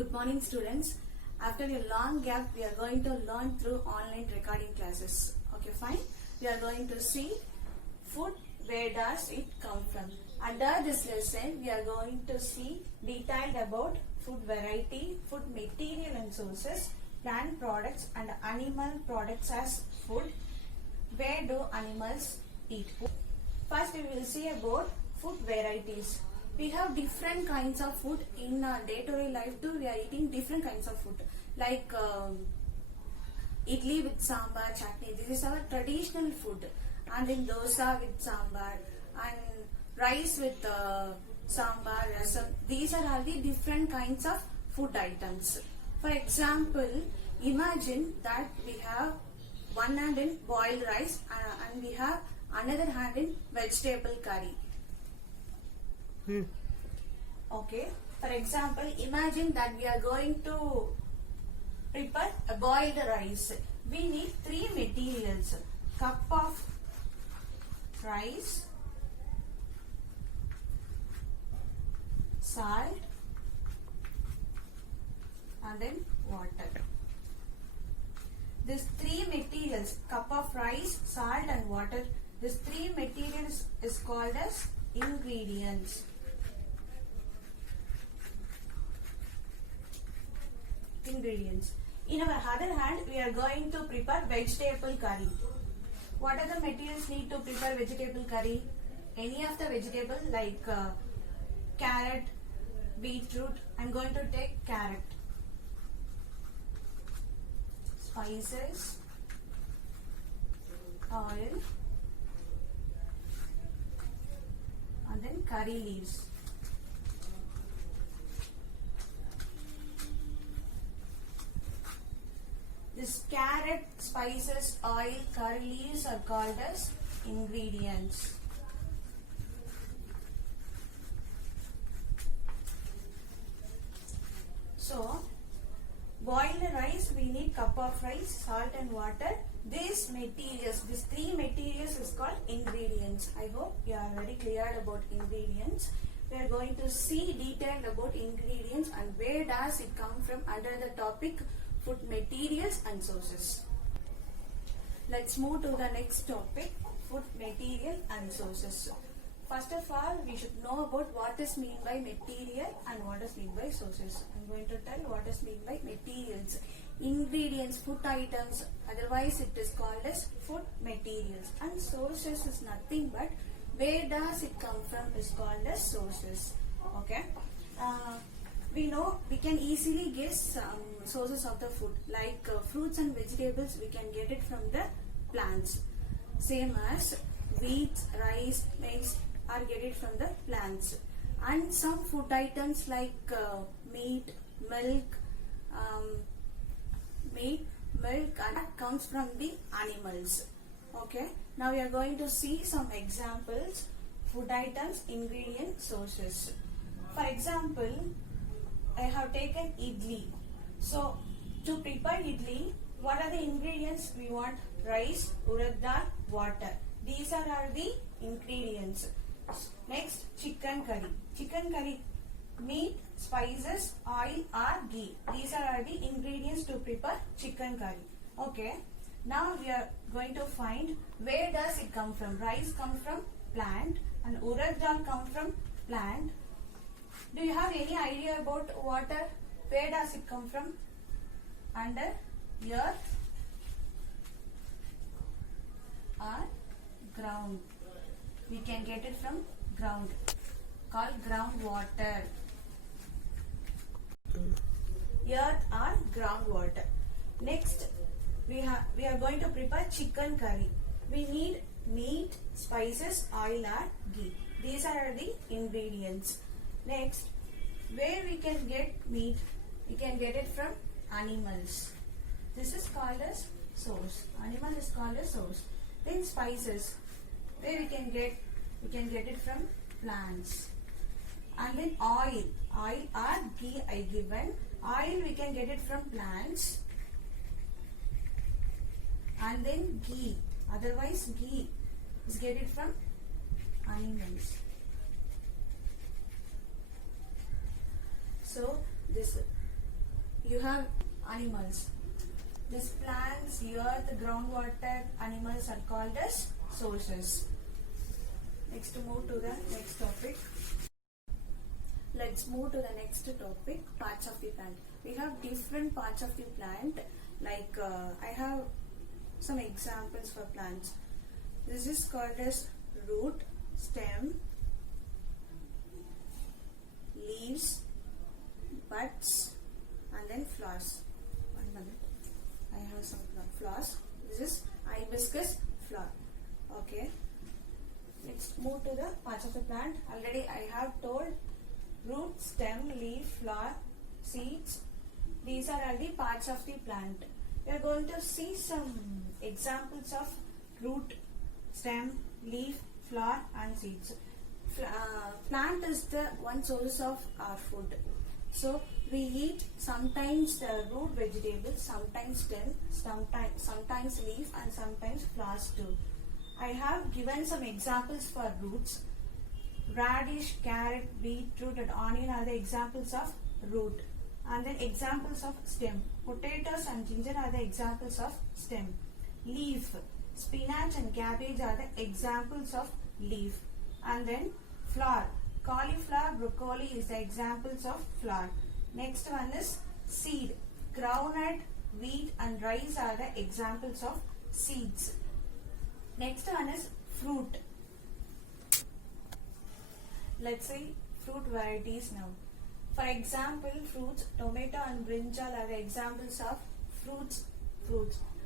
Good morning, students. After a long gap, we are going to learn through online recording classes. Okay, fine. We are going to see food. Where does it come from? Under this lesson, we are going to see detailed about food variety, food material and sources, plant products and animal products as food. Where do animals eat food? First, we will see about food varieties. We have different kinds of food in day-to-day life too. We are eating different kinds of food like idli with sambar, chutney. This is our traditional food. And then dosa with sambar and rice with sambar, rasam. These are all the different kinds of food items. For example, imagine that we have one hand in boiled rice and we have another hand in vegetable curry. Okay. For example, imagine that we are going to prepare a boiled rice. We need three materials. Cup of rice, salt, and then water. These three materials, cup of rice, salt and water, these three materials is called as ingredients. In our other hand, we are going to prepare vegetable curry. What are the materials need to prepare vegetable curry? Any of the vegetable like carrot, beetroot. I am going to take carrot. Spices, oil, and then curry leaves. This carrot, spices, oil, curry leaves are called as ingredients. So, boiled rice, we need cup of rice, salt and water. These materials, these three materials is called ingredients. I hope you are very clear about ingredients. We are going to see detailed about ingredients and where does it come from under the topic food materials and sources. Let's move to the next topic, food material and sources. First of all, we should know about what is meant by material and what is meant by sources. I'm going to tell what is meant by materials. Ingredients, food items, otherwise it is called as food materials. And sources is nothing but where does it come from is called as sources. Okay. We know we can easily guess some sources of the food like fruits and vegetables. We can get it from the plants, same as wheat, rice, maize are get it from the plants. And some food items like meat, milk and that comes from the animals. Okay, now we are going to see some examples, food items, ingredient, sources. For example, I have taken idli. So, to prepare idli, what are the ingredients we want? Rice, urad dal, water. These are the ingredients. Next, chicken curry. Chicken curry, meat, spices, oil or ghee. These are the ingredients to prepare chicken curry. Okay. Now we are going to find where does it come from. Rice comes from plant and urad dal come from plant. Do you have any idea about water? Where does it come from? Under earth or ground. We can get it from ground, called groundwater. Earth or groundwater. Next, we are going to prepare chicken curry. We need meat, spices, oil or ghee. These are the ingredients. Next, where we can get meat? We can get it from animals. This is called as source. Animal is called as source. Then spices, where we can get it from plants. And then oil or ghee I given. Oil we can get it from plants. And then ghee, otherwise ghee is get it from animals. So this you have animals. These plants, earth, groundwater, animals are called as sources. Next, move to the next topic. Let's move to the next topic, parts of the plant. We have different parts of the plant. Like I have some examples for plants. This is called as root, stem, leaves, buds, and then flowers. 1 minute. I have some flowers. This is hibiscus flower. Okay. Let's move to the parts of the plant. Already I have told root, stem, leaf, flower, seeds. These are all the parts of the plant. We are going to see some examples of root, stem, leaf, flower and seeds. Plant is the one source of our food. So we eat sometimes root vegetables, sometimes stem, sometimes leaf and sometimes flowers too. I have given some examples for roots. Radish, carrot, beetroot and onion are the examples of root. And then examples of stem. Potatoes and ginger are the examples of stem. Leaf. Spinach and cabbage are the examples of leaf. And then flower. Cauliflower, broccoli is the examples of flower. Next one is seed. Groundnut, wheat and rice are the examples of seeds. Next one is fruit. Let's see fruit varieties now. For example, fruits, tomato and brinjal are the examples of fruits.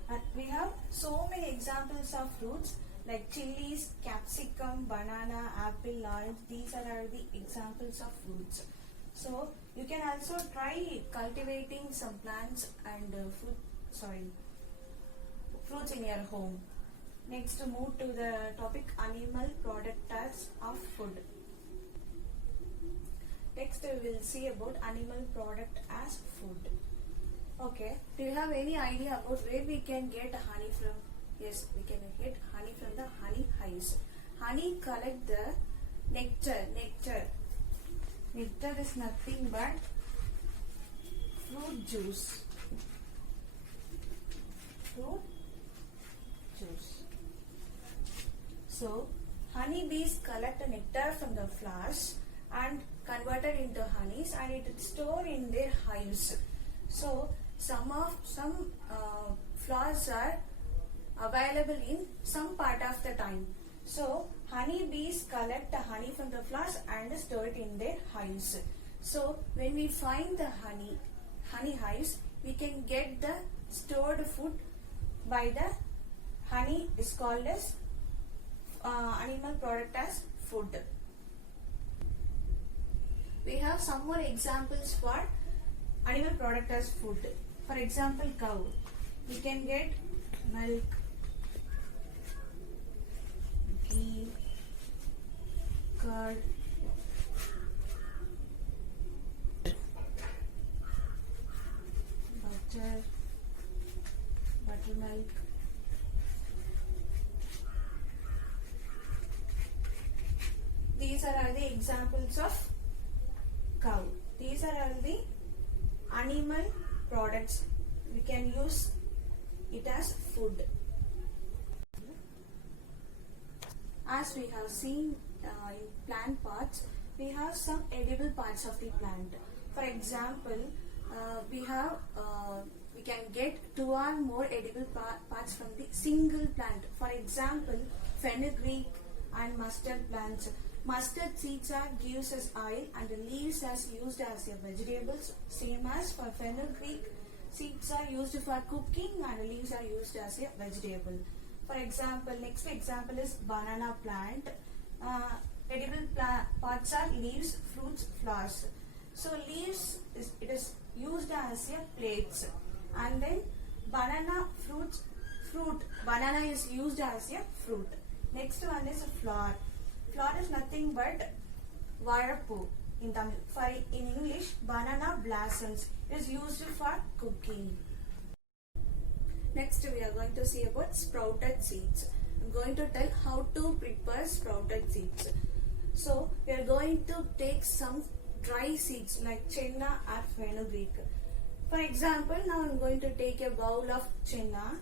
And we have so many examples of fruits like chilies, capsicum, banana, apple, orange. These are all the examples of fruits. So you can also try cultivating some plants and fruits in your home. Next, move to the topic animal products of food. Next, we will see about animal product as food. Okay, do you have any idea about where we can get honey from? Yes, we can get honey from the honey hives. Honey collect the nectar. Nectar is nothing but fruit juice. So, honey bees collect nectar from the flowers and convert it into honeys and it is stored in their hives. So, some flowers are available in some part of the time. So, honey bees collect the honey from the flowers and store it in their hives. So, when we find the honey hives, we can get the stored food by the honey is called as animal product as food. We have some more examples for animal product as food. For example, cow. We can get milk, ghee, curd, buttermilk, these are all the examples of cow. These are all the animal products. We can use it as food. As we have seen in plant parts, we have some edible parts of the plant. For example, we can get 2 or more edible parts from the single plant. For example, fenugreek and mustard plants. Mustard seeds are gives us oil and the leaves as used as vegetables. Same as for fenugreek, seeds are used for cooking and the leaves are used as a vegetable. For example, next example is banana plant. Edible parts are leaves, fruits, flowers. So leaves is used as a plates, and then banana is used as a fruit. Next one is flower. Flower is nothing but varapu in Tamil. In English, banana blossoms is used for cooking. Next, we are going to see about sprouted seeds. I am going to tell how to prepare sprouted seeds. So, we are going to take some dry seeds like chenna or fenugreek. For example, now I'm going to take a bowl of chenna.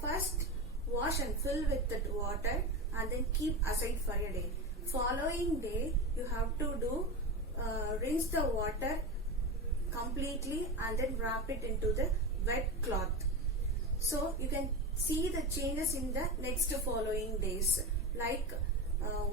First, wash and fill with that water and then keep aside for a day. Following day, you have to do rinse the water completely and then wrap it into the wet cloth. So you can see the changes in the next following days. Like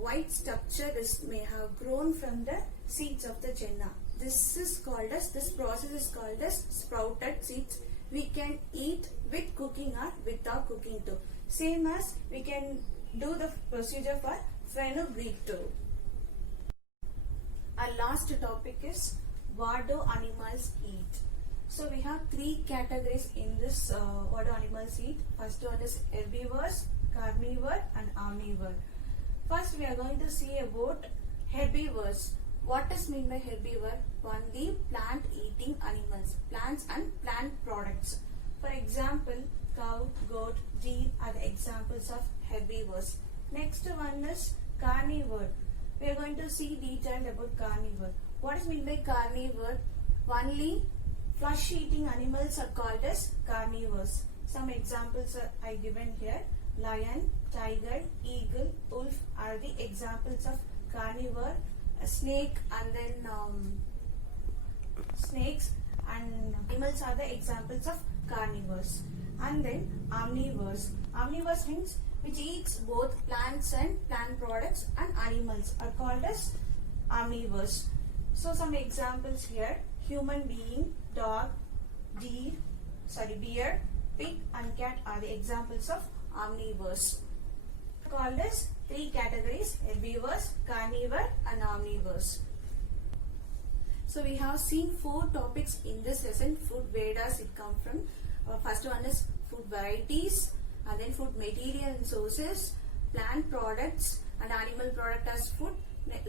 white structure may have grown from the seeds of the chenna. This process is called as sprouted seeds. We can eat with cooking or without cooking too. Same as we can do the procedure for fenugreek too. Our last topic is what do animals eat? So we have three categories in this what do animals eat. First one is herbivores, carnivore and omnivore. First we are going to see about herbivores. What is meant by herbivore? Only plant eating animals, plants and plant products. For example, cow, goat, deer are the examples of herbivores. Next one is carnivore. We are going to see detailed about carnivore. What is meant by carnivore? Only flesh eating animals are called as carnivores. Some examples are given here. Lion, tiger, eagle, wolf are the examples of carnivore. A snake and then snakes and animals are the examples of carnivores. And then omnivores. Omnivores means which eats both plants and plant products and animals are called as omnivores. So some examples here: human being, dog, bear, pig and cat are the examples of omnivores. Called as three categories: herbivores, carnivore and omnivores. So we have seen four topics in this lesson. Food, where does it come from? First one is food varieties, and then food material and sources, plant products and animal product as food.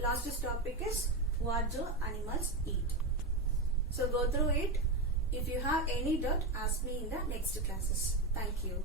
Last topic is what do animals eat. So go through it. If you have any doubt, ask me in the next classes. Thank you.